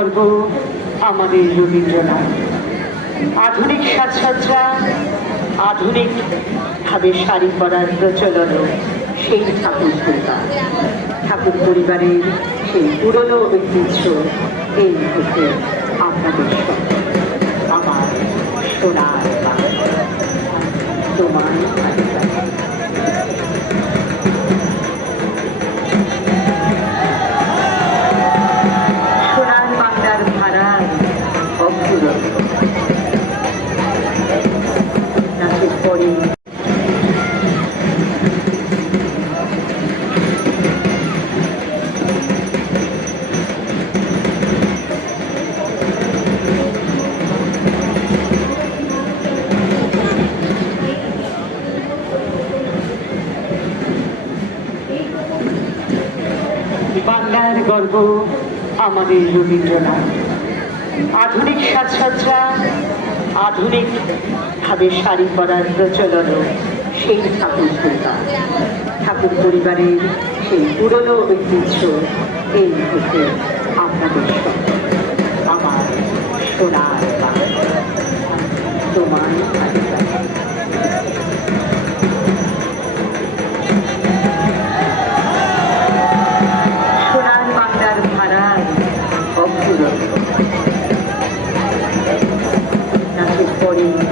গর্ব আমাদের রবীন্দ্রনাথ। আধুনিক সাজসজ্জা, আধুনিক ভাবে শাড়ি পরার প্রচলন সেই ঠাকুর পরিবার, ঠাকুর পরিবারের সেই পুরনো ঐতিহ্য এই মুহূর্তে আপনাদের সঙ্গে আমার সোনার বাংলা, তোমার সোনার বাংলার ধারার অক্ষুরত নাচের পরে বাংলার গর্ব আমাদের রবীন্দ্রনাথ। আধুনিক সাজসজ্জা, আধুনিক ভাবে শাড়ি পরার প্রচলন সেই ঠাকুর পরিবার, ঠাকুর পরিবারের সেই পুরনো ঐতিহ্য এই মুহূর্তে আপনাদের সঙ্গে আমার সোনার বাংলা, তোমার